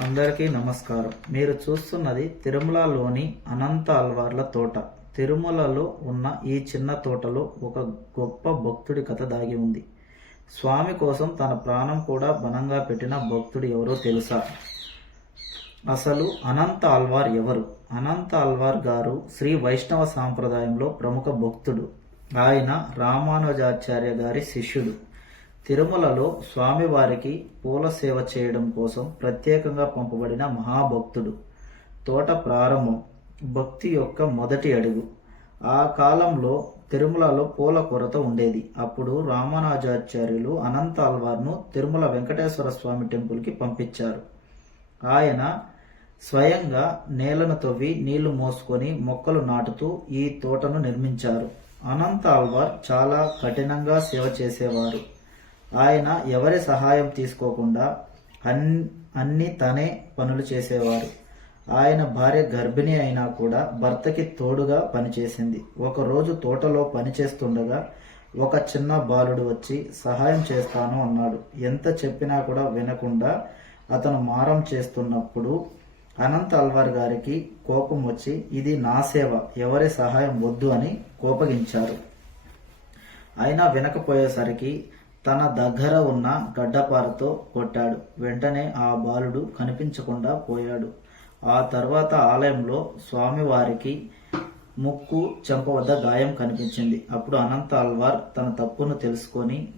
అందరికీ నమస్కారం. మీరు చూస్తున్నది తిరుమలలోని అనంత అల్వార్ల తోట. తిరుమలలో ఉన్న ఈ చిన్న తోటలో ఒక గొప్ప భక్తుడి కథ దాగి ఉంది. స్వామి కోసం తన ప్రాణం కూడా బనంగా పెట్టిన భక్తుడు ఎవరో తెలుసా? అసలు అనంత అల్వార్ ఎవరు? అనంత అల్వార్ గారు శ్రీ వైష్ణవ సాంప్రదాయంలో ప్రముఖ భక్తుడు. ఆయన రామానుజాచార్య గారి శిష్యుడు. తిరుమలలో స్వామివారికి పూల సేవ చేయడం కోసం ప్రత్యేకంగా పంపబడిన మహాభక్తుడు. తోట ప్రారంభం భక్తి యొక్క మొదటి అడుగు. ఆ కాలంలో తిరుమలలో పూల కొరత ఉండేది. అప్పుడు రామానుజాచార్యులు అనంత అల్వార్ను తిరుమల వెంకటేశ్వర స్వామి టెంపుల్కి పంపించారు. ఆయన స్వయంగా నేలను తవ్వి నీళ్లు మోసుకొని మొక్కలు నాటుతూ ఈ తోటను నిర్మించారు. అనంత అల్వార్ చాలా కఠినంగా సేవ చేసేవారు. ఆయన ఎవరి సహాయం తీసుకోకుండా అన్ని తనే పనులు చేసేవారు. ఆయన భార్య గర్భిణి అయినా కూడా భర్తకి తోడుగా పనిచేసింది. ఒకరోజు తోటలో పనిచేస్తుండగా ఒక చిన్న బాలుడు వచ్చి సహాయం చేస్తాను అన్నాడు. ఎంత చెప్పినా కూడా వినకుండా అతను మారం చేస్తున్నప్పుడు అనంత అల్వార్ గారికి కోపం వచ్చి, ఇది నా సేవ, ఎవరి సహాయం వద్దు అని కోపగించారు. అయినా వినకపోయేసరికి తన దగ్గర ఉన్న గడ్డపారతో కొట్టాడు. వెంటనే ఆ బాలుడు కనిపించకుండా పోయాడు. ఆ తర్వాత ఆలయంలో స్వామివారికి ముక్కు చెంప వద్ద గాయం కనిపించింది. అప్పుడు అనంత అల్వార్ తన తప్పును తెలుసుకొని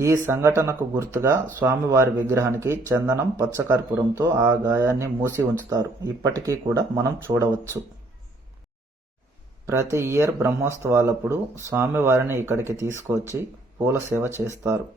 ఈ సంఘటనకు గుర్తుగా స్వామివారి విగ్రహానికి చందనం పచ్చకర్పూరంతో ఆ గాయాన్ని మూసి ఉంచుతారు. ఇప్పటికీ కూడా మనం చూడవచ్చు. ప్రతి ఇయర్ బ్రహ్మోత్సవాలప్పుడు స్వామివారిని ఇక్కడికి తీసుకొచ్చి పూల సేవ చేస్తారు.